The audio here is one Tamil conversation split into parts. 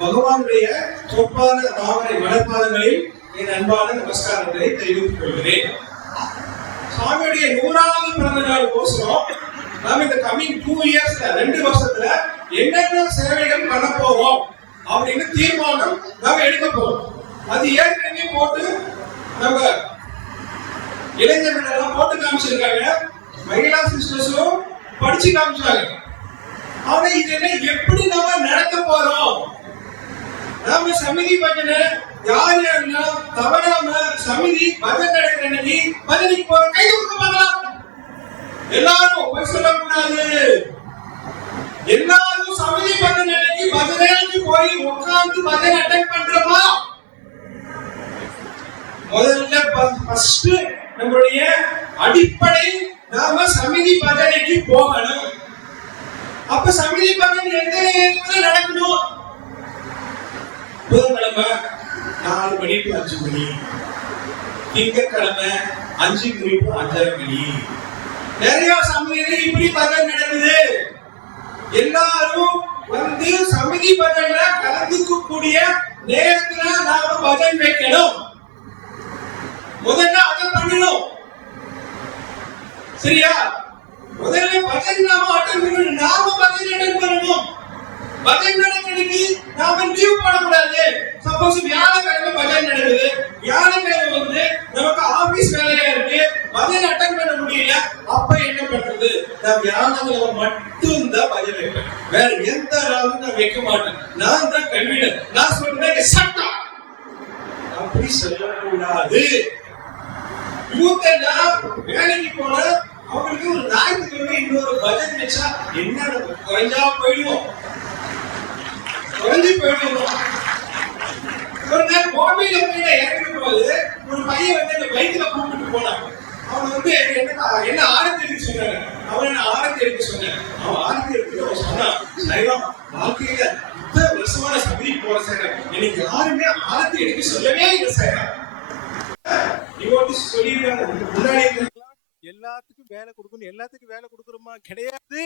பகவானுடைய சொற்பாத தாமரை வளர்ப்பாதங்களில் என் அன்பான நமஸ்காரங்களை தெரிவித்துக் கொள்கிறேன். சுவாமியுடைய 100வது பிறந்த நாள் கோசரம் நாம் இந்த கமிங் 2 இயர்ஸ்ல 2 வருஷத்துல என்னென்ன சேவைகள் பண்ண போவோம் அப்படின்னு தீர்மானம் நாம எடுக்க போறோம். அது ஏற்கனவே போட்டு நம்ம இளைஞர்கள் எல்லாம் போட்டு காமிச்சிருக்காங்க, மகிழா சிஸ்டர்ஸும் படிச்சு காமிச்சாங்க. ஆனா இதெல்லாம் எப்படி நாம நடத்த போறோம்? நாம சமிதி பஜனை யார் யாரெல்லாம் தவறாம சமிதி பஜனை நடக்கிற அன்னைக்கு பஜனைக்கு போற கை கொடுக்க பார்க்கலாம். எல்லாரும் போய் சொல்லக்கூடாது. எல்லாரும் சமிதி பஜனை அன்னைக்கு பஜனைக்கு போய் உட்கார்ந்து பஜனை அட்டெண்ட் பண்றோமா? முதல்ல ஃபர்ஸ்ட் நம்மளுடைய அடிப்படை நாம சமிதி பஜனைக்கு போகணும். அப்ப சமிதி பஜனை எந்த நேரத்துல நடக்கணும்? புதன்கிழமை 4 மணி டு 5 மணி, திங்கட்கிழமை 5 மணி டு 5:30 மணி. நிறைய சமயங்கள் இப்படி பஜனை நடக்குது. எல்லாரும் வந்து சமிதி பஜனைல கலந்துக்க கூடிய நேரத்துல நாம பஜனை வைக்கணும். முதல்ல அதை பண்ணணும். சரியா? முதல்ல பஜனை நாம அட்டெண்ட் பண்ணணும். நாம பஜனை அட்டெண்ட் பண்ணணும். பஜனை நடக்கிறதுக்கு நாம லீவ் பண்ணக்கூடாது. சப்போஸ் வியாழக்கிழமை பஜனை நடக்குது, வியாழக்கிழமை வந்து நமக்கு ஆபீஸ் வேலையா இருக்கு, பஜனை அட்டெண்ட் பண்ண முடியல, அப்ப என்ன பண்றது? நான் வியாழக்கிழமை மட்டும் தான் பஜனை வைப்பேன், வேற எந்த நாளும் நான் வைக்க மாட்டேன். நான் தான் கன்வீனர், நான் சொல்றேன் சட்டம். அப்படி சொல்லக்கூடாது. யூத்தெல்லாம் வேலைக்கு போன அவங்களுக்கு ஒரு ஞாயிற்றுக்கிழமை இன்னொரு பஜனை வச்சா என்ன குறைஞ்சா போயிடுவோம், குறைஞ்சி போயிடுவோம். ஒரு நேரம் கோவையில போய் இறங்கிட்டு போது ஒரு பையன் வந்து அந்த பைக்ல கூப்பிட்டு போனான். அவன் வந்து என்ன ஆரத்தி எடுக்க சொன்னாங்க. அவன் என்ன ஆரத்தி எடுக்க சொன்னேன். அவன் ஆரத்தி எடுக்க சொன்னான், சைவம் வாழ்க்கையில இத்தனை வருஷமான சபதிக்கு போற சேர எனக்கு யாருமே ஆரத்தி எடுக்க சொல்லவே இல்லை சார். சொல்லிருக்காங்க முன்னாடி எல்லாத்துக்கும் வேலை கொடுக்கணும், எல்லாத்துக்கும் வேலை கொடுக்குறோமா? கிடையாது.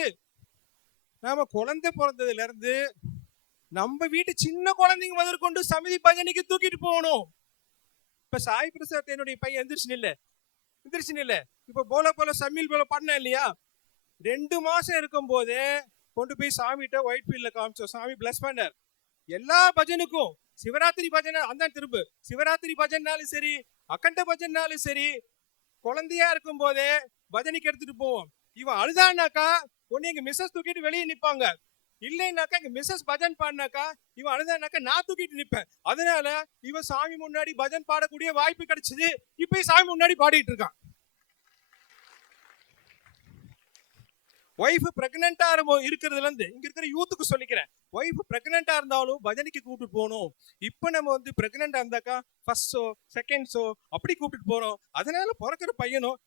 நாம குழந்தை பிறந்ததுல இருந்து நம்ம வீட்டு சின்ன குழந்தைங்க முதற்கொண்டு சமிதி பஜனைக்கு தூக்கிட்டு போகணும். இப்ப சாய் பிரசாத் என்னுடைய பையன் எந்திரிச்சு இல்ல இப்ப போல சமையல் போல பண்ண இல்லையா? 2 மாசம் இருக்கும் போதே கொண்டு போய் சாமிகிட்ட ஒயிட் ஃபீல்ட்ல காமிச்சோம். சாமி பிளஸ் பண்ணார். எல்லா பஜனுக்கும் சிவராத்திரி பஜனை அந்த திரும்ப சிவராத்திரி பஜனாலும் சரி, அக்கண்ட பஜனாலும் சரி, குழந்தையா இருக்கும் போதே பஜனைக்கு எடுத்துட்டு போவோம். இவன் அழுதானாக்கா ஒன்னு எங்க மிஸ்ஸஸ் தூக்கிட்டு வெளியே நிப்பாங்க, இல்லைன்னாக்கா எங்க மிஸ்ஸஸ் பஜன் பாடினாக்கா இவன் அழுதானாக்கா நான் தூக்கிட்டு நிப்பேன். அதனால இவன் சாமி முன்னாடி பஜன் பாடக்கூடிய வாய்ப்பு கிடைச்சது. இப்ப சாமி முன்னாடி பாடிட்டு இருக்கான். ஒய்ஃப் பிரெக்னெண்டா இருக்கிறதுல இருந்து இங்க இருக்கிற யூத்துக்கு சொல்லிக்கிறேன், ஒய்ஃப் பிரெக்னெண்டா இருந்தாலும் பஜனைக்கு கூப்பிட்டு போகணும். இப்ப நம்ம வந்து பிரெக்னெண்டா இருந்தாக்கா ஃபர்ஸ்ட் ஷோ செகண்ட் ஷோ அப்படி கூப்பிட்டு போறோம். அதனால பிறக்கிற பையனும்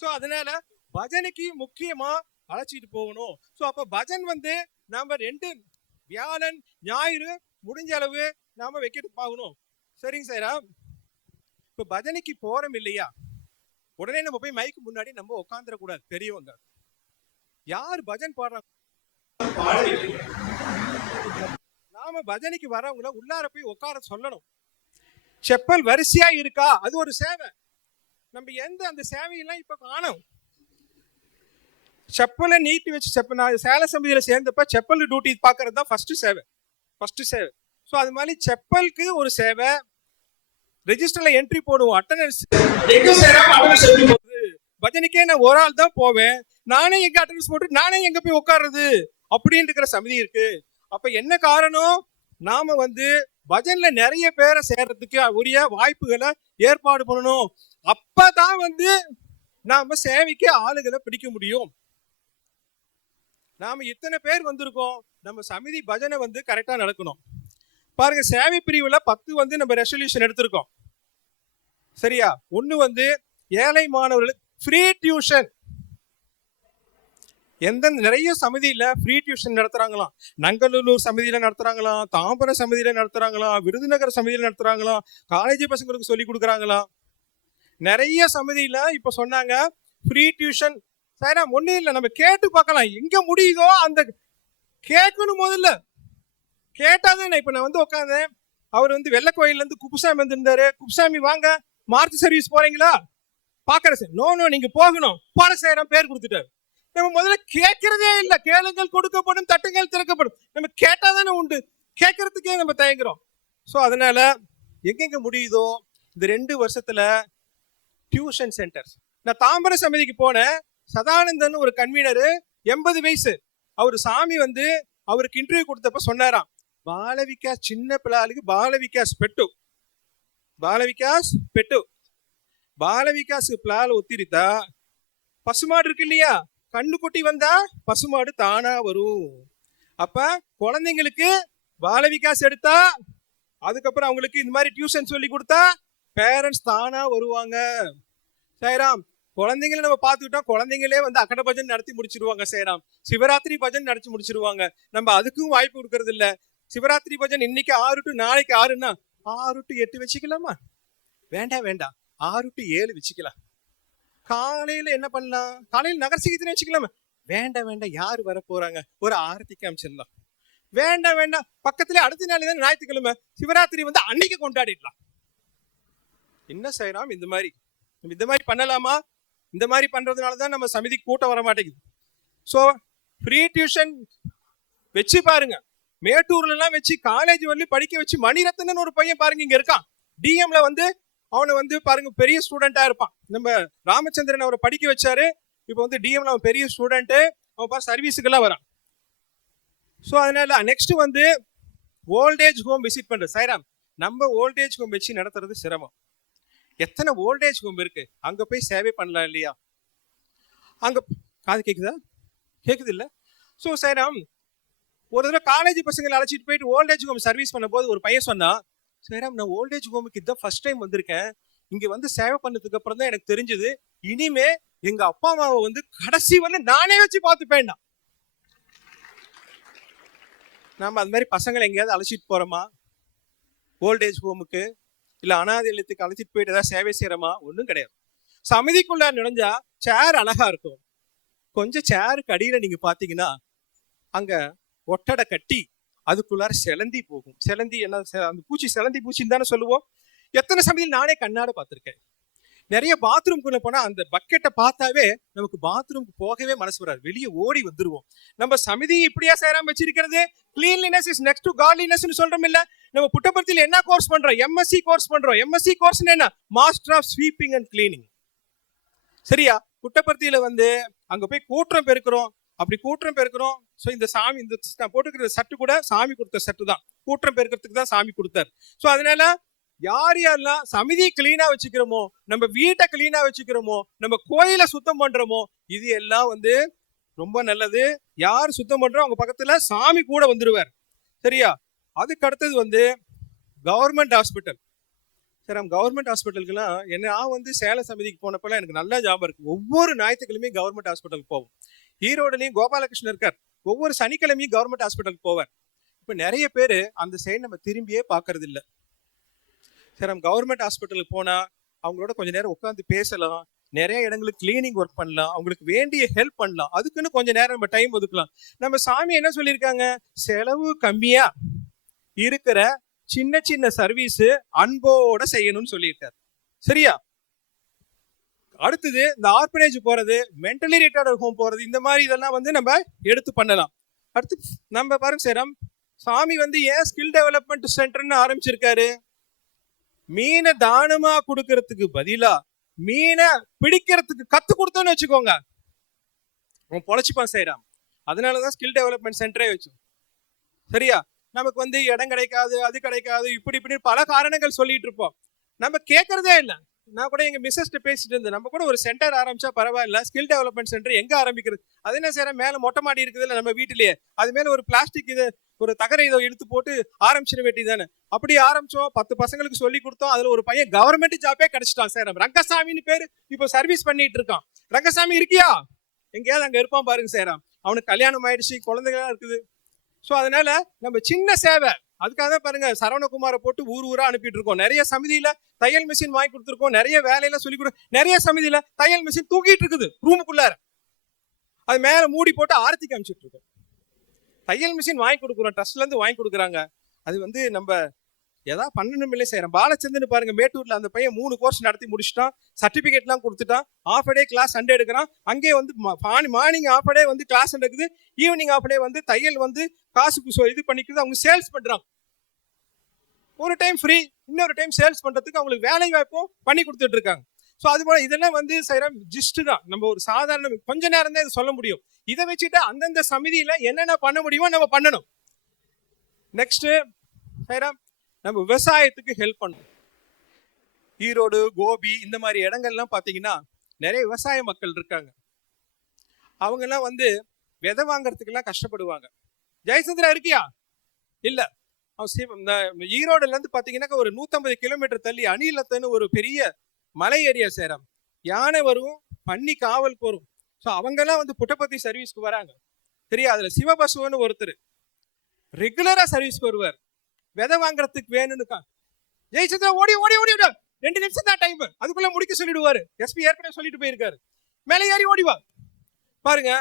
சோ அதனால பஜனைக்கு முக்கியமா அழைச்சிட்டு போகணும். சோ அப்ப பஜன் வந்து நாம 2 வியாழன் ஞாயிறு முடிஞ்ச அளவு நாம வைக்கிட்டு போகணும். சரிங்க சாரா? இப்ப பஜனைக்கு போறோம் இல்லையா, உடனே நம்ம போய் மைக்கு முன்னாடி நம்ம உட்காந்துட கூடாது. பெரியவங்க யார் பஜன் பாடுறாங்க நாம பஜனைக்கு வரவங்கள உள்ளார போய் உட்கார சொல்லணும். செப்பல் வரிசையா இருக்கா, அது ஒரு சேவை. நம்ம அந்த சேவையெல்லாம் இப்ப காணும். செப்பலை நீட்டி வச்சு நான் சேல சமிதியில சேர்ந்தப்ப செப்பல் டியூட்டி பாக்குறது தான் ஃபர்ஸ்ட் சேவை. ஸோ அது மாதிரி செப்பலுக்கு ஒரு சேவை. ரெஜிஸ்டர்ல என்ட்ரி போடுவோம், அட்டெண்டன்ஸ் பஜனைக்கே நான் ஒரு ஆள் தான் போவேன், நானே எங்க அட்டெண்டன்ஸ் போட்டு நானே எங்க போய் உட்கார்றது அப்படின்னு இருக்கிற சமிதி இருக்கு. அப்ப என்ன காரணம்? நாம வந்து பஜன்ல நிறைய பேரை சேர்றதுக்கு உரிய வாய்ப்புகளை ஏற்பாடு பண்ணணும். அப்பதான் வந்து நாம சேவைக்கு ஆளுகளை பிடிக்க முடியும். நாம இத்தனை பேர் வந்திருக்கோம், நம்ம சமிதி பஜனை வந்து கரெக்டா நடக்கணும். பாருங்க, சேவை பிரிவுல 10 வந்து நம்ம ரெசல்யூஷன் எடுத்திருக்கோம். சரியா? ஒண்ணு வந்து ஏழை மாணவர்களுக்கு ஃப்ரீ டியூஷன். நிறைய சமிதியில ஃப்ரீ டியூஷன் நடத்துறாங்களாம். நங்கநல்லூர் சமிதியில நடத்துறாங்களாம், தாம்பரம் சமிதியில நடத்துறாங்களாம், விருதுநகர் சமிதியில நடத்துறாங்களாம், காலேஜ் பசங்களுக்கு சொல்லி கொடுக்குறாங்களாம். நிறைய சமிதியில இப்ப சொன்னாங்க ஃப்ரீ டியூஷன். சார் ஒன்னும் இல்லை, நம்ம கேட்டு பார்க்கலாம், எங்க முடியுதோ அந்த கேட்கணும் முதல்ல. கேட்டாதான். இப்ப நான் வந்து உட்காந்தேன், அவர் வந்து வெள்ளக்கோயில்ல இருந்து குப்புசாமி வந்திருந்தாரு. குப்புசாமி வாங்க மார்ச் சர்வீஸ் போறீங்களா? பாக்குற சார். நோ நோ நீங்க போகணும். போற சேரம் பேர் கொடுத்துட்டாரு. நம்ம முதல்ல கேட்கறதே இல்ல. கேளுங்கள் கொடுக்கப்படும், தட்டுங்கள் திறக்கப்படும். நம்ம கேட்டாதானே உண்டு. கேட்கறதுக்கே நம்ம தயங்குறோம். ஸோ அதனால எங்கெங்க முடியுதோ இந்த 2 வருஷத்துல டியூஷன் சென்டர்ஸ். நான் தாம்பரம் சமிதிக்கு போனேன். சதானந்தன் ஒரு கன்வீனர், 80 வயசு. அவரு சாமி வந்து அவருக்கு இன்டர்வியூ கொடுத்தப்ப சொன்னாராம், బాల వికాస్ చిన్న పిల్లలకి బాల వికాస్ పెట్టు, బాల వికాస్ పెట్టు. బాల వికాஸ் பிள்ளால ஒத்திரித்தா பசுமாடு இருக்கு இல்லையா, கண்ணு குட்டி வந்தா பசுமாடு தானா வரும். அப்ப குழந்தைங்களுக்கு பால விகாஸ் எடுத்தா, அதுக்கப்புறம் அவங்களுக்கு இந்த மாதிரி டியூஷன் சொல்லி கொடுத்தா பேரண்ட்ஸ் தானா வருவாங்க. சைராம். குழந்தைங்களை நம்ம பார்த்துக்கிட்டோம், குழந்தைங்களே வந்து அக்கட பஜன் நடத்தி முடிச்சிருவாங்க. சைராம். சிவராத்திரி பஜன் நடத்தி முடிச்சிருவாங்க. நம்ம அதுக்கும் வாய்ப்பு கொடுக்கறது இல்ல. சிவராத்திரி பஜன் இன்னைக்கு 6 to நாளைக்கு 6ன்னா 6 to 8 வச்சுக்கலாமா? வேண்டாம் வேண்டாம், 6 to 7 வச்சுக்கலாம். காலையில என்ன பண்ணலாம்? காலையில் நகர் சங்கீதனை வச்சுக்கலாமா? வேண்டாம் வேண்டாம், யாரு வர போறாங்க, ஒரு ஆரத்திக்கு அமைச்சிடலாம். வேண்டாம் வேண்டாம், பக்கத்துல அடுத்த நாள் தான் ஞாயிற்றுக்கிழமை, சிவராத்திரி வந்து அன்னைக்கு கொண்டாடிடலாம். என்ன செய்யலாம்? இந்த மாதிரி பண்ணலாமா? இந்த மாதிரி பண்றதுனாலதான் நம்ம சமிதி கூட்டம் வர மாட்டேங்குது. ஸோ ஃப்ரீ டியூஷன் வச்சு பாருங்க. மேட்டூர்ல எல்லாம் வச்சு காலேஜ் வந்து படிக்க வச்சு, மணிரத்னன் ஒரு பையன் பாருங்க இங்க இருக்கான். டிஎம்ல வந்து அவனை வந்து பாருங்க பெரிய ஸ்டூடெண்டா இருப்பான். நம்ம ராமச்சந்திரன் அவரை படிக்க வச்சாரு. இப்போ வந்து டிஎம்ல அவன் பெரிய ஸ்டூடெண்ட். அவன் பாரு சர்வீஸுக்கெல்லாம் வரான். ஸோ அதனால நெக்ஸ்ட் வந்து ஓல்டேஜ் ஹோம் விசிட் பண்றது. சைராம், நம்ம ஓல்டேஜ் ஹோம் வச்சு நடத்துறது சிரமம். எத்தனை ஓல்டேஜ் ஹோம் இருக்கு, அங்க போய் சேவை பண்ணலாம் இல்லையா? அங்க காது கேக்குதா? கேக்குது இல்ல? ஸோ சைராம், ஒரு தடவை காலேஜ் பசங்களை அழைச்சிட்டு போயிட்டு ஓல்டேஜ் ஹோம் சர்வீஸ் பண்ணும் போது ஒரு பையன் சொன்னா, சைராம் நான் ஓல்டேஜ் ஹோமுக்கு இதான் ஃபர்ஸ்ட் டைம் வந்திருக்கேன், இங்க வந்து சேவை பண்ணதுக்கு அப்புறம் தான் எனக்கு தெரிஞ்சது, இனிமே எங்க அப்பா அம்மாவை வந்து கடைசி வந்து நானே வச்சு பார்த்துப்பேன். நாம அது மாதிரி பசங்களை எங்கேயாவது அழைச்சிட்டு போறோமா? ஓல்டேஜ் ஹோமுக்கு இல்ல அனாதை இல்லத்துக்கு அழைச்சிட்டு போயிட்டு ஏதாவது சேவை செய்யறோமா? ஒன்றும் கிடையாது. சமிதிக்குள்ள நுழைஞ்சா சேர் அழகா இருக்கும். கொஞ்சம் சேருக்கு அடியில நீங்க பாத்தீங்கன்னா அங்க ஒட்டடை கட்டி அதுக்குள்ளார செலந்தி போகும். செலந்தி என்ன, அந்த பூச்சி செலந்தி பூச்சின்னு தானே சொல்லுவோம். எத்தனை சமயம் நானே கண்ணாட பார்த்திருக்கேன். நிறைய பாத்ரூம்குள்ள போனா அந்த பக்கெட்டை பார்த்தாவே நமக்கு பாத்ரூம்க்கு போகவே மனசு வராது, வெளியே ஓடி வந்துருவோம். நம்ம சமிதி இப்படியா சேராம வச்சிருக்கிறது? Cleanliness is next to godliness சொல்றோம் இல்ல? நம்ம புட்டபர்த்தியில என்ன கோர்ஸ் பண்றோம்? எம்எஸ்சி கோர்ஸ் பண்றோம். எம்எஸ்சி கோர்ஸ் என்ன? Master of sweeping and cleaning. சரியா? புட்டபர்த்தியில வந்து அங்க போய் கூற்றம் பெருக்கிறோம். அப்படி கூற்றம் பெருக்கிறோம். ஸோ இந்த சாமி, இந்த நான் போட்டுக்கிற சட்டு கூட சாமி கொடுத்த சட்டு தான். கூற்றம் பெருக்கிறதுக்கு தான் சாமி கொடுத்தாரு. ஸோ அதனால யார் யாரெல்லாம் சமிதி கிளீனா வச்சுக்கிறோமோ, நம்ம வீட்டை கிளீனா வச்சுக்கிறோமோ, நம்ம கோயிலை சுத்தம் பண்றோமோ, இது எல்லாம் வந்து ரொம்ப நல்லது. யார் சுத்தம் பண்றோம் அவங்க பக்கத்துல சாமி கூட வந்துருவார். சரியா? அதுக்கு அடுத்தது வந்து கவர்மெண்ட் ஹாஸ்பிட்டல். சரி, கவர்மெண்ட் ஹாஸ்பிட்டலுக்குலாம் நான் வந்து சேலம் சமிதிக்கு போனப்பெல்லாம் எனக்கு நல்லா ஞாபகம் இருக்கு. ஒவ்வொரு ஞாயிற்றுக்கிழமையும் கவர்மெண்ட் ஹாஸ்பிட்டலுக்கு போவோம். ஈரோடுலயும் கோபாலகிருஷ்ணன் இருக்கார், ஒவ்வொரு சனிக்கிழமையும் கவர்மெண்ட் ஹாஸ்பிட்டலுக்கு போவார். இப்ப நிறைய பேரு அந்த சைடு நம்ம திரும்பியே பாக்குறது இல்லை. சரி, நம்ம கவர்மெண்ட் ஹாஸ்பிட்டலுக்கு போனா அவங்களோட கொஞ்ச நேரம் உட்காந்து பேசலாம், நிறைய இடங்களுக்கு கிளீனிங் ஒர்க் பண்ணலாம், அவங்களுக்கு வேண்டிய ஹெல்ப் பண்ணலாம். அதுக்குன்னு கொஞ்ச நேரம் நம்ம டைம் ஒதுக்கலாம். நம்ம சாமி என்ன சொல்லியிருக்காங்க? செலவு கம்மியா இருக்கிற சின்ன சின்ன சர்வீஸ் அன்போட செய்யணும்னு சொல்லியிருக்காரு. சரியா? அடுத்தது இந்த ஆர்பனேஜ் போறது, மென்டலி ரிட்டார்டட் ஹோம் போறது, இந்த மாதிரி இதெல்லாம் வந்து நம்ம எடுத்து பண்ணலாம். அடுத்து நம்ம பாருங்க சேரம், சாமி வந்து ஏன் ஸ்கில் டெவலப்மெண்ட் சென்டர்னு ஆரம்பிச்சிருக்காரு? மீனை தானமா கொடுக்கறதுக்கு பதிலா மீனை பிடிக்கிறதுக்கு கத்து கொடுத்தோன்னு வச்சுக்கோங்க, அவன் பொழைச்சிப்பான் செய்யறான். அதனாலதான் ஸ்கில் டெவலப்மெண்ட் சென்டரே வச்சோம். சரியா? நமக்கு வந்து இடம் கிடைக்காது, அது கிடைக்காது, இப்படி பல காரணங்கள் சொல்லிட்டு இருப்போம். நம்ம கேட்கறதே இல்லை. நான் கூட எங்க மிஸ்ஸஸ்ட பேசிட்டு இருந்தேன், நம்ம கூட ஒரு சென்டர் ஆரம்பிச்சா பரவாயில்ல, ஸ்கில் டெவலப்மெண்ட் சென்டர் எங்க ஆரம்பிக்கிறது? அது என்ன செய்யற, மேல மொட்டை மாடி இருக்குது இல்லை நம்ம வீட்டிலேயே, அது மேல ஒரு பிளாஸ்டிக் இது ஒரு தகரை இதை இழுத்து போட்டு ஆரம்பிச்சிட வேண்டியதானே. அப்படி ஆரம்பிச்சோம், 10 பசங்களுக்கு சொல்லி கொடுத்தோம். அதுல ஒரு பையன் கவர்மெண்ட் ஜாபே கிடைச்சிட்டான். சார் ரங்கசாமின்னு பேரு, இப்போ சர்வீஸ் பண்ணிட்டு இருக்கான். ரங்கசாமி இருக்கியா? எங்கேயாவது அங்க இருப்பான் பாருங்க சேராம். அவனுக்கு கல்யாணம் ஆயிடுச்சு, குழந்தைகளா இருக்குது. ஸோ அதனால நம்ம சின்ன சேவை, அதுக்காக தான் பாருங்க சரவணகுமாரை போட்டு ஊரா அனுப்பிட்டு இருக்கோம். நிறைய சமிதியில தையல் மிஷின் வாங்கி கொடுத்துருக்கோம், நிறைய வேலையில சொல்லி கொடு. நிறைய சமிதியில தையல் மிஷின் தூக்கிட்டு இருக்குது ரூமுக்குள்ளார, அது மேல மூடி போட்டு ஆரத்தி காமிச்சிட்டு இருக்கோம். தையல் மிஷின் வாங்கி கொடுக்குறோம், ட்ரஸ்ட்ல இருந்து வாங்கி கொடுக்குறாங்க. அது வந்து நம்ம ஏதாவது பண்ணணும் இல்லை செய்யறோம். பாலச்சந்திரன் பாருங்க, மேட்டூர்ல அந்த பையன் 3 கோர்ஸ் நடத்தி முடிச்சுட்டான், சர்டிபிகேட்லாம் கொடுத்துட்டான், ஆஃப் டே கிளாஸ் சண்டே எடுக்கிறான். அங்கே வந்து மார்னிங் ஆஃப் டே வந்து கிளாஸ் நடக்குது, ஈவினிங் ஆஃப் டே வந்து தையல் வந்து காசுக்கு இது பண்ணிக்கிறது, அவங்க சேல்ஸ் பண்றாங்க. ஒரு டைம் ஃப்ரீ, இன்னொரு டைம் சேல்ஸ் பண்றதுக்கு அவங்களுக்கு வேலை வாய்ப்பும் பண்ணி கொடுத்துட்டு இருக்காங்க. ஸோ அது போல இதெல்லாம் வந்து செய்யறோம் ஜிஸ்ட் தான். நம்ம ஒரு சாதாரண கொஞ்ச நேரம் தான் இது சொல்ல முடியும். இதை வச்சுட்டு அந்தந்த சமிதியில என்னென்ன பண்ண முடியுமோ நம்ம பண்ணணும். நெக்ஸ்ட் செய்யறோம், நம்ம விவசாயத்துக்கு ஹெல்ப் பண்ணணும். ஈரோடு, கோபி இந்த மாதிரி இடங்கள்லாம் பார்த்தீங்கன்னா நிறைய விவசாய மக்கள் இருக்காங்க. அவங்க எல்லாம் வந்து விதை வாங்கறதுக்கெல்லாம் கஷ்டப்படுவாங்க. ஜெயசந்திரா இருக்கியா? இல்ல. ஈரோடுல இருந்து பாத்தீங்கன்னா ஒரு 150 கிலோமீட்டர் தள்ளி அணிலத்தன்னு ஒரு பெரிய மலை ஏரியா சேரம். யானை வரும், பன்னி காவலுக்கு வரும். ஸோ அவங்க எல்லாம் வந்து புட்டபர்த்தி சர்வீஸ்க்கு வராங்க. சரியா? அதுல சிவபசுவன்னு ஒருத்தர் ரெகுலரா சர்வீஸ்க்கு வருவார். விதை வாங்குறதுக்கு வேணும்னுக்கா ஜெயசந்திரா ஓடி ஓடி ஓடி விட 2 நிமிஷம் தான் டைம், அதுக்குள்ள முடிக்க சொல்லிடுவாரு. எஸ்பி ஏற்கனவே சொல்லிட்டு போயிருக்காரு, மேலே ஏறி ஓடிவா. பாருங்க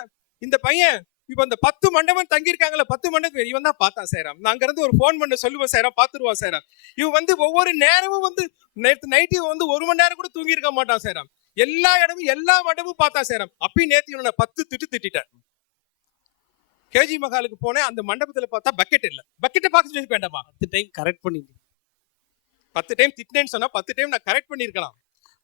இந்த பையன் இப்ப இந்த 10 மண்டபம் தங்கி இருக்காங்கல்ல, 10 மண்டபம் இவன் தான் பார்த்தா சேராம். நான் அங்க இருந்து ஒரு போன் பண்ண சொல்லுவேன், சேராம் பாத்துருவான் சேராம். இவன் வந்து ஒவ்வொரு நேரமும் வந்து நேற்று நைட்டு வந்து 1 மணி நேரம் கூட தூங்கி இருக்க மாட்டான் சேராம். எல்லா இடமும் எல்லா மண்டபமும் பார்த்தா சேராம். அப்பயும் நேற்று இவனை 10 திட்டிட்டேன். கேஜி மகாலுக்கு போனேன், அந்த மண்டபத்துல பார்த்தா பக்கெட் இல்ல. பக்கெட்டை பார்க்க சொல்லி வேண்டாமா? 10 டைம் கரெக்ட் பண்ணி 10 டைம் திட்டினேன்னு சொன்னா 10 டைம் நான் கரெக்ட் பண்ணிருக்கலாம்.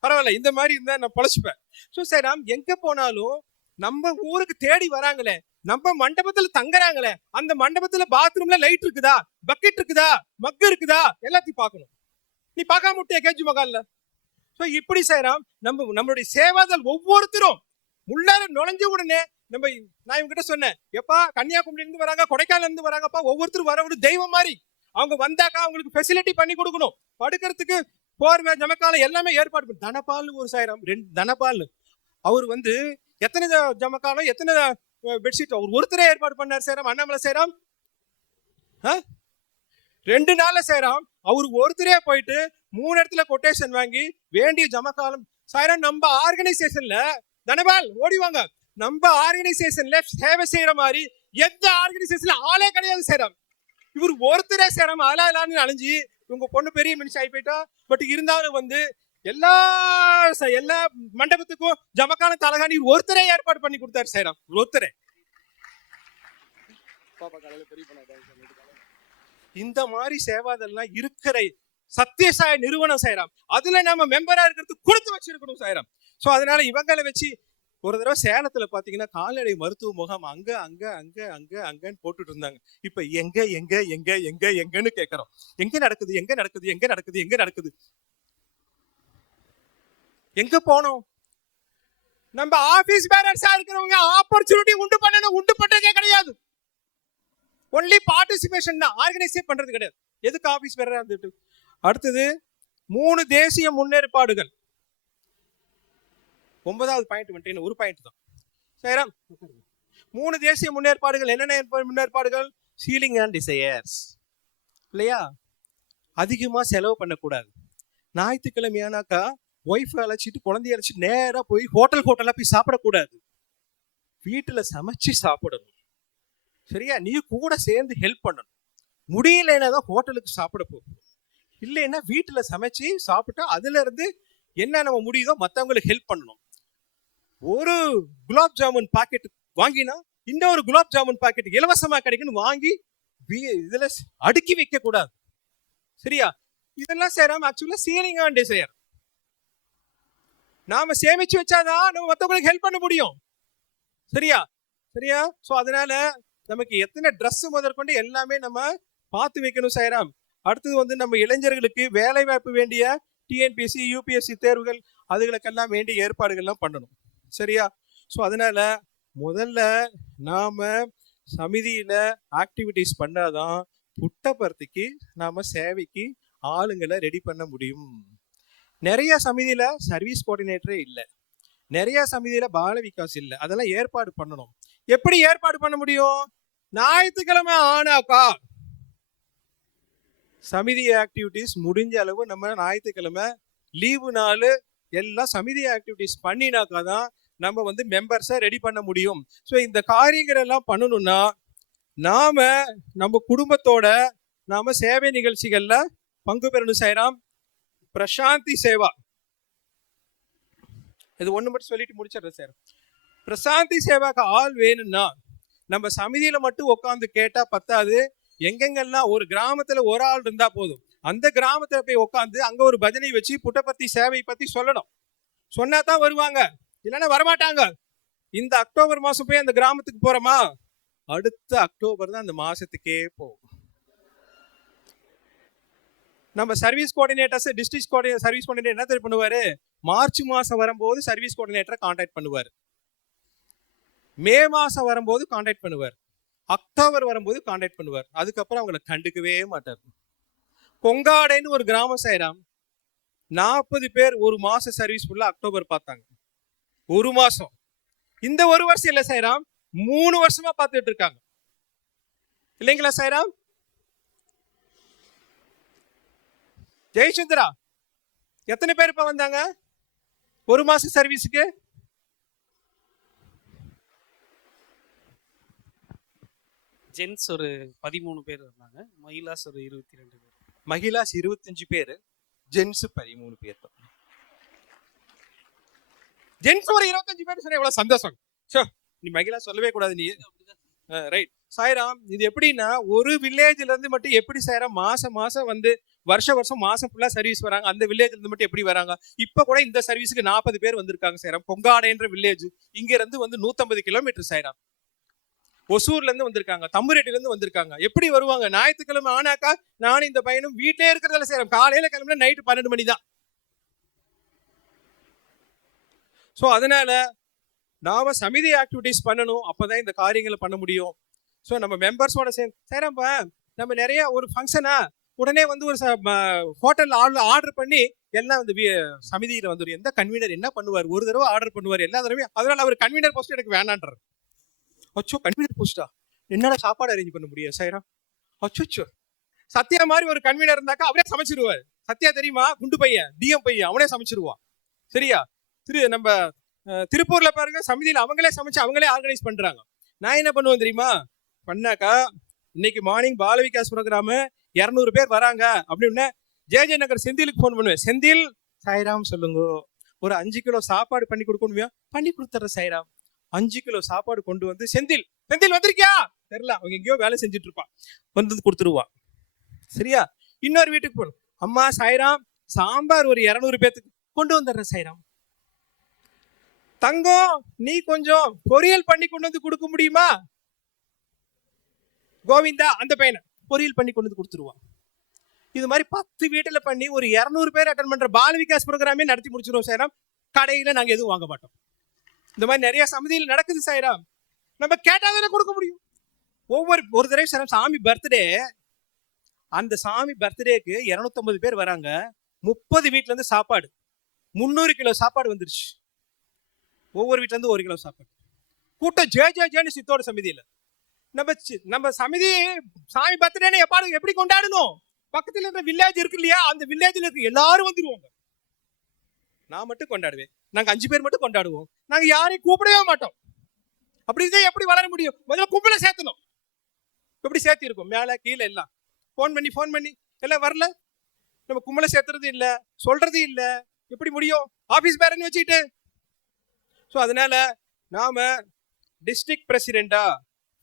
பரவாயில்ல, இந்த மாதிரி இருந்தா நான் பொழைச்சுப்பேன். ஸோ சேராம் எங்க போனாலும் நம்ம ஊருக்கு தேடி வராங்களே, நம்ம மண்டபத்துல தங்குறாங்களே, அந்த மண்டபத்துல பாத்ரூம்ல லைட் இருக்குதா, பக்கெட் இருக்குதா, மக்கு இருக்குதா, எல்லாத்தையும் பார்க்கணும். நீ பார்க்காம விட்டியா கேஜி மகால்ல? ஸோ இப்படி செய்யறாம். நம்மளுடைய சேவாதல் ஒவ்வொருத்தரும் உள்ளார நுழைஞ்ச உடனே நான் இவங்க கிட்ட சொன்னேன், எப்பா கன்னியாகுமரி இருந்து வராங்க, கொடைக்கானல் இருந்து வராங்கப்பா, ஒவ்வொருத்தரும் வர ஒரு தெய்வம் மாதிரி. அவங்க வந்தாக்கா அவங்களுக்கு ஃபெசிலிட்டி பண்ணி கொடுக்கணும். படுக்கிறதுக்கு போர்வை ஜமக்காலம் எல்லாமே ஏற்பாடு பண்ணி. தனபால்னு ஒரு சாயிரம், 2 தனபால்னு அவர் வந்து எத்தனை ஜமக்காலம் எத்தனை பெட்ஷீட் அவர் ஒருத்தரே ஏற்பாடு பண்ணார் சேரம். அண்ணாமலை சேரம் 2 நாள்ல சேரம் அவர் ஒருத்தரே போயிட்டு 3 இடத்துல கொட்டேஷன் வாங்கி வேண்டிய ஜமக்காலம் சாயிரம். நம்ம ஆர்கனைசேஷன்ல தனபால் ஓடிவாங்க, நம்ம ஆர்கனைசேஷன்ல சேவை செய்யற மாதிரி எந்த ஆர்கனைசேஷன்ல ஆளே கிடையாது சேரம். இவர் ஒருத்தரே சேரம் ஆளா இல்லான்னு அழிஞ்சு இவங்க பொண்ணு பெரிய மனுஷன் ஆகி போயிட்டா. பட் இருந்தாலும் வந்து எல்லா மண்டபத்துக்கும் ஜமக்கான தலகாணி ஒருத்தரே ஏற்பாடு பண்ணி கொடுத்தாரு சேரம். ஒருத்தரே. இந்த மாதிரி சேவாதெல்லாம் இருக்கிற சத்தியசாய நிறுவனம் சேரம். அதுல நம்ம மெம்பரா இருக்கிறதுக்கு கொடுத்து வச்சிருக்கணும் சேரம். சோ அதனால இவங்களை வச்சு ஒரு தடவை சேலத்துல பாத்தீங்கன்னா கால்நடை மருத்துவ முகாம் அங்க அங்க அங்க அங்க அங்கன்னு போட்டுட்டு இருந்தாங்க. இப்ப எங்க எங்க எங்க எங்க எங்கன்னு கேட்கறோம். எங்க நடக்குது எங்க நடக்குது எங்க நடக்குது எங்க நடக்குது? எங்க போனோம்? நம்ம ஆபீஸ் பேரர்ஸா இருக்கிறவங்க ஆப்பர்ச்சுனிட்டி உண்டு பண்ணணும், உண்டு பண்றதே கிடையாது. ஒன்லி பார்ட்டிசிபேஷன் தான், ஆர்கனைஸே பண்றது கிடையாது. எதுக்கு ஆபீஸ் பேரரா இருந்துட்டு? அடுத்தது 3 தேசிய முன்னேற்பாடுகள். 9வது பாயிண்ட் வந்துட்டு ஒரு பாயிண்ட் தான். சரியா? 3 தேசிய முன்னேற்பாடுகள். என்னென்ன முன்னேற்பாடுகள்? சீலிங் அண்ட் டிசையர்ஸ் இல்லையா? அதிகமா செலவு பண்ணக்கூடாது. ஞாயிற்றுக்கிழமையானாக்கா ஒய்ஃப் அழைச்சிட்டு குழந்தைய அழைச்சிட்டு நேரா போய் ஹோட்டலா போய் சாப்பிடக்கூடாது. வீட்டுல சமைச்சு சாப்பிடணும். சரியா? நீ கூட சேர்ந்து ஹெல்ப் பண்ணணும். முடியலன்னா தான் ஹோட்டலுக்கு சாப்பிட போகணும். இல்லைன்னா வீட்டுல சமைச்சு சாப்பிட்டா அதுல இருந்து என்ன நம்ம முடியுதோ மற்றவங்களுக்கு ஹெல்ப் பண்ணணும். ஒரு குலாப் ஜாமுன் பாக்கெட் வாங்கினா இன்னொரு குலாப் ஜாமுன் பாக்கெட் இலவசமா கிடைக்குன்னு வாங்கி இதுல அடுக்கி வைக்க கூடாது. சரியா? இதெல்லாம் சேராம ஆக்சுவலா சீலிங் அண்ட் டிசையர். நாம சேமிச்சு வச்சாதான் நம்ம மற்றவங்களுக்கு ஹெல்ப் பண்ண முடியும். சரியா? சரியா? சோ அதனால நமக்கு எத்தனை ட்ரெஸ் முதற்கொண்டு எல்லாமே நம்ம பார்த்து வைக்கணும் சேராம். அடுத்தது வந்து நம்ம இளைஞர்களுக்கு வேலை வாய்ப்பு வேண்டிய டிஎன்பிஎஸ்சி யூபிஎஸ்சி தேர்வுகள் அதுகளுக்கெல்லாம் வேண்டிய ஏற்பாடுகள்லாம் பண்ணணும். சரியா? ஸோ அதனால முதல்ல நாம சமிதியில ஆக்டிவிட்டிஸ் பண்ணாதான் புட்டபர்த்திக்கு நாம சேவைக்கு ஆளுங்களை ரெடி பண்ண முடியும். நிறைய சமிதியில சர்வீஸ் கோஆர்டினேட்டரே இல்லை, நிறைய சமிதியில பால விகாஸ் இல்லை. அதெல்லாம் ஏற்பாடு பண்ணணும். எப்படி ஏற்பாடு பண்ண முடியும்? ஞாயிற்றுக்கிழமை ஆனாக்கா சமிதி ஆக்டிவிட்டிஸ் முடிஞ்ச அளவு நம்ம ஞாயிற்றுக்கிழமை லீவு நாள் எல்லாம் சமிதி ஆக்டிவிட்டிஸ் பண்ணினாக்கா தான் நம்ம வந்து மெம்பர்ஸை ரெடி பண்ண முடியும். ஸோ இந்த காரியங்கள் எல்லாம் பண்ணணும்னா நாம நம்ம குடும்பத்தோட நாம சேவை நிகழ்ச்சிகள்ல பங்கு பெறணும் சாய்ராம். பிரசாந்தி சேவா, இது ஒண்ணு மட்டும் சொல்லிட்டு முடிச்சிடுறேன் சார். பிரசாந்தி சேவாக்கு ஆள் வேணும்னா நம்ம சமிதியில மட்டும் உட்காந்து கேட்டா பத்தாது. எங்கெங்கெல்லாம் ஒரு கிராமத்துல ஒரு ஆள் இருந்தா போதும். அந்த கிராமத்துல போய் உட்காந்து அங்க ஒரு பஜனை வச்சு புட்டபர்த்தி சேவை பத்தி சொல்லணும். சொன்னா தான் வருவாங்க, இல்லைன்னா வரமாட்டாங்க. இந்த அக்டோபர் மாசம் போய் அந்த கிராமத்துக்கு போறோமா, அடுத்த அக்டோபர் தான் அந்த மாசத்துக்கே போகும். நம்ம service coordinators, district service coordinator என்ன தெரியும் பண்ணுவாரு, மார்ச் மாசம் வரும்போது சர்வீஸ் கோஆர்டினேட்டரை கான்டாக்ட் பண்ணுவார், மே மாசம் வரும்போது கான்டாக்ட் பண்ணுவார், அக்டோபர் வரும்போது கான்டாக்ட் பண்ணுவார். அதுக்கப்புறம் அவங்களை கண்டுக்கவே மாட்டார். கொங்காடைன்னு ஒரு கிராமம் சாய்ராம், 40 பேர் ஒரு மாசம் சர்வீஸ் ஃபுல்லா அக்டோபர் பார்த்தாங்க. ஒரு மாசம். இந்த ஒரு வருஷம் இல்ல சாய்ராம், 3 வருஷமா பார்த்துட்டு இருக்காங்க. இல்லைங்களா சாய்ராம்? ஜெயச்சந்திரா, எத்தனை பேர் இப்ப வந்தாங்க ஒரு மாசம் சர்வீஸுக்கு? ஜென்ஸ் ஒரு 13 பேர் இருந்தாங்க, மகிழாஸ் ஒரு 22 பேர். மகிழாஸ் 25 பேர், ஜென்ஸ் 13 பேர். ஜென்ஸ் ஒரு 25 பேர் சொன்னா எவ்வளவு சந்தோஷம். நீ மகிழா சொல்லவே கூடாது நீ. ரைட் சாய்ராம், இது எப்படின்னா ஒரு வில்லேஜ்ல இருந்து மட்டும் எப்படி சாய்ராம் மாசம் மாசம் வந்து வருஷம் மாசம் ஃபுல்லா சர்வீஸ் வராங்க. அந்த வில்லேஜ்ல இருந்து மட்டும் எப்படி வராங்க? இப்ப கூட இந்த சர்வீஸுக்கு 40 பேர் வந்திருக்காங்க சாய்ராம். கொங்காடைன்ற வில்லேஜ் இங்க இருந்து வந்து 150 கிலோமீட்டர் சாய்ராம். ஒசூர்ல இருந்து வந்திருக்காங்க, தம்புரெட்டில இருந்து வந்திருக்காங்க. எப்படி வருவாங்க? ஞாயிற்றுக்கிழமை ஆனாக்கா நானும் இந்த பையனும் வீட்டிலே இருக்கிறதால சாய்ராம். காலையில கிளம்பினா நைட்டு 12 மணி தான். ஸோ அதனால நாம சமிதி ஆக்டிவிட்டிஸ் பண்ணணும், அப்பதான் இந்த காரியங்களை பண்ண முடியும். ஸோ நம்ம மெம்பர்ஸோட சேர்ந்து சாய்ராம்பா, நம்ம நிறைய ஒரு ஃபங்க்ஷனா உடனே வந்து ஒரு ஹோட்டல்ல ஆர்டர் பண்ணி எல்லாம் வந்து சமிதியில வந்துடும். எந்த கன்வீனர் என்ன பண்ணுவார், ஒரு தடவை ஆர்டர் பண்ணுவார் எல்லா தடவையும். அதனால அவர் கன்வீனர் போஸ்ட் எனக்கு வேணான்றார். அச்சோ கன்வீனர் போஸ்டா, என்னடா சாப்பாடு அரேஞ்ச் பண்ண முடியாது சாய்ராம்? அச்சோ, சத்யா மாதிரி ஒரு கன்வீனர் இருந்தாக்கா அவரே சமைச்சிருவார். சத்யா தெரியுமா, குண்டு பையன், டிஎம் பையன், அவனே சமைச்சிருவான். சரியா? நம்ம திருப்பூர்ல பாருங்க, சமிதியில அவங்களே சமைச்சு அவங்களே ஆர்கனைஸ் பண்றாங்க. நான் என்ன பண்ணுவேன் தெரியுமா, பண்ணாக்கா இன்னைக்கு மார்னிங் பாலவிகாஸ் ப்ரோக்ராம் 200 பேர் வராங்க அப்படின்னா ஜே நகர் செந்திலுக்கு போன் பண்ணுவேன். செந்தில், சாய்ராம் சொல்லுங்க, ஒரு 5 கிலோ சாப்பாடு பண்ணி கொடுக்கணுமே, பண்ணி கொடுத்துற சாய்ராம். 5 கிலோ சாப்பாடு கொண்டு வந்து செந்தில் வந்திருக்கியா தெரியல, அவங்க எங்கேயோ வேலை செஞ்சுட்டு இருப்பான், வந்து கொடுத்துருவா. சரியா? இன்னொரு வீட்டுக்கு போகணும், அம்மா சாய்ராம் சாம்பார் ஒரு 200 பேத்துக்கு கொண்டு வந்துடுற சாய்ராம். தங்கம், நீ கொஞ்சம் பொரியல் பண்ணி கொண்டு வந்து கொடுக்க முடியுமா? கோவிந்தா, அந்த பையனை பொரியல் பண்ணி கொண்டு வந்து கொடுத்துருவான். இது மாதிரி 10 வீட்டுல பண்ணி ஒரு 200 பேர் அட்டன் பண்ற பாலவிகாஸ் ப்ரோக்ராமே நடத்தி முடிச்சிருவோம் சாய்ராம். கடையில நாங்க எதுவும் வாங்க மாட்டோம். இந்த மாதிரி நிறைய சமிதியில் நடக்குது சாய்ராம். நம்ம கேட்டாதானே கொடுக்க முடியும். ஒரு தடவை சாய்ராம் சாமி பர்த்டே, அந்த சாமி பர்த்டேக்கு 250 பேர் வராங்க. 30 வீட்டுல இருந்து சாப்பாடு 300 கிலோ சாப்பாடு வந்துருச்சு. ஒவ்வொரு வீட்டுல இருந்து 1 கிலோ சாப்பாடு. கூட்டம் ஜேன்னு சித்தோட சமிதியில. நம்ம சமிதி சாமி பர்த்டே எப்படி கொண்டாடணும்? பக்கத்துல இருந்த வில்லேஜ் இருக்கு இல்லையா, அந்த வில்லேஜ்ல இருக்கு எல்லாரும் வந்துருவாங்க. நான் மட்டும் கொண்டாடுவேன், நாங்க 5 பேர் மட்டும் கொண்டாடுவோம். நாங்க யாரையும் கூப்பிடவே மாட்டோம். அப்படி இருந்தா எப்படி வளர முடியும்? முதல்ல கும்பல சேர்த்தணும். எப்படி சேர்த்து இருக்கும், மேல கீழே எல்லாம் போன் பண்ணி எல்லாம் வரல. நம்ம கும்பல சேர்த்துறது இல்ல, சொல்றது இல்ல, எப்படி முடியும்? ஆபீஸ் பேரன் வச்சுக்கிட்டு. ஸோ அதனால நாம டிஸ்ட்ரிக்ட் பிரசிடென்டா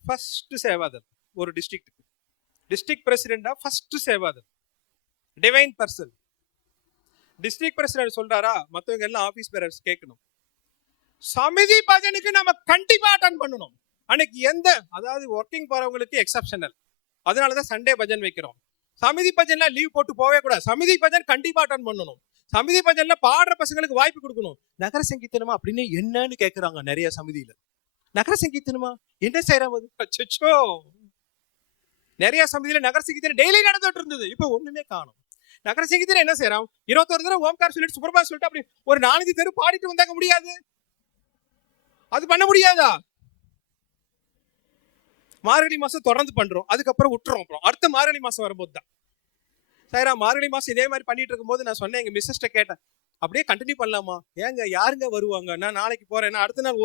ஃபர்ஸ்ட் சேவாதல், ஒரு டிஸ்ட்ரிக்ட் பிரசிடென்டா first Sevadal, divine person. District president சொல்றாரா, மற்றவங்க எல்லாம் ஆபீஸ் பேரர்ஸ் கேட்கணும். சமிதி பஜனுக்கு நம்ம கண்டிப்பா அட்டன் பண்ணணும். அன்னைக்கு அதாவது ஒர்க்கிங் போறவங்களுக்கு எக்ஸப்ஷனல், அதனாலதான் சண்டே பஜன் வைக்கிறோம். சமிதி பஜன்ல லீவ் போட்டு போவே கூடாது. சமிதி பஜன் கண்டிப்பா அட்டன் பண்ணணும். சமிதி பஜன்ல பாடுற பசங்களுக்கு வாய்ப்பு கொடுக்கணும். நகர சங்கீதனமா அப்படின்னு என்னன்னு கேட்கறாங்க நிறைய சமிதியில. நகர சங்கீதனமா என்ன செய்யறாங்க? அச்சோ, நிறைய சமிதியில நகர சங்கீதம் டெய்லி நடந்துட்டு இருந்தது, இப்ப ஒண்ணுமே காணும். நகர சங்கீதம் என்ன செய்யறான்? 21 தடவை ஓம்கார் சொல்லிட்டு சுப்ரபாத் சொல்லிட்டு அப்படி ஒரு 4 தெரு பாடிட்டு வந்தாங்க. முடியாது, அது பண்ண முடியாதா? மார்கழி மாசம் தொடர்ந்து பண்றோம், அதுக்கப்புறம் விட்டுறோம். அப்புறம் அடுத்த மார்கழி மாசம் வரும்போது தான் சாய்ராம், மார்கழி மாசம் இதே மாதிரி பண்ணிட்டு இருக்கும் போது நான் சொன்னேன், எங்க மிஸ்ஸஸ்ட கேட்டேன், அப்படியே கண்டினியூ பண்ணலாமா? ஏங்க யாருங்க வருவாங்க? நான் நாளைக்கு போறேன். நான் அடுத்த நாள்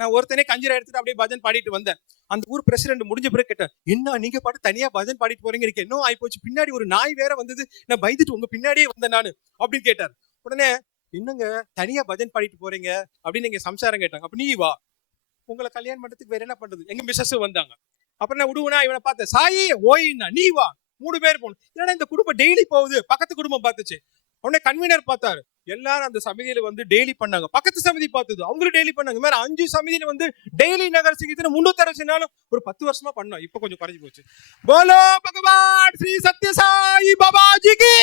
நான் ஒருத்தனே கஞ்சிரா எடுத்துட்டு அப்படியே பஜன் பாடிட்டு வந்தேன். அந்த ஊர் பிரசிடென்ட் முடிஞ்ச பிறகு கேட்டேன், என்ன நீங்க பாட்டு தனியா பஜன் பாடிட்டு போறீங்க, எனக்கு என்ன ஆயிப்போச்சு, பின்னாடி ஒரு நாய் வேற வந்தது, நான் பயந்துட்டு உங்க பின்னாடியே வந்தேன் நானு அப்படின்னு கேட்டார். உடனே என்னங்க தனியா பஜன் பாடிட்டு போறீங்க அப்படின்னு எங்க சம்சாரம் கேட்டாங்க. அப்ப நீ வா, உங்களை கல்யாணம் பண்றதுக்கு வேற என்ன பண்றது? எங்க மிஸ்ஸஸ் வந்தாங்க. அப்புறம் நான் விடுவனா இவனை பார்த்தேன், சாயி ஓயின்னா நீ வா, 3 பேர் போகணும். ஏன்னா இந்த குடும்பம் டெய்லி போகுது, பக்கத்து குடும்பம் பார்த்துச்சு. உடனே கன்வீனர் பார்த்தாரு, எல்லாரும் அந்த சமிதியில வந்து டெய்லி பண்ணாங்க. பக்கத்து சமிதி பார்த்தது, அவங்களும் டெய்லி பண்ணாங்க. வேற 5 சமிதியில வந்து டெய்லி நகர் சங்கீதம் 360 நாளும் ஒரு 10 வருஷமா பண்ணோம். இப்ப கொஞ்சம் குறைஞ்சு போச்சு. போலோ பகவான் ஸ்ரீ சத்ய சாய் பாபாஜி கி,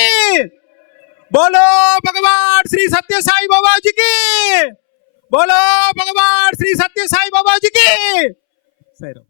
போலோ பகவான் ஸ்ரீ சத்ய சாய் பாபாஜி கி, போலோ பகவான் ஸ்ரீ சத்ய சாய் பாபாஜி கி. சரி.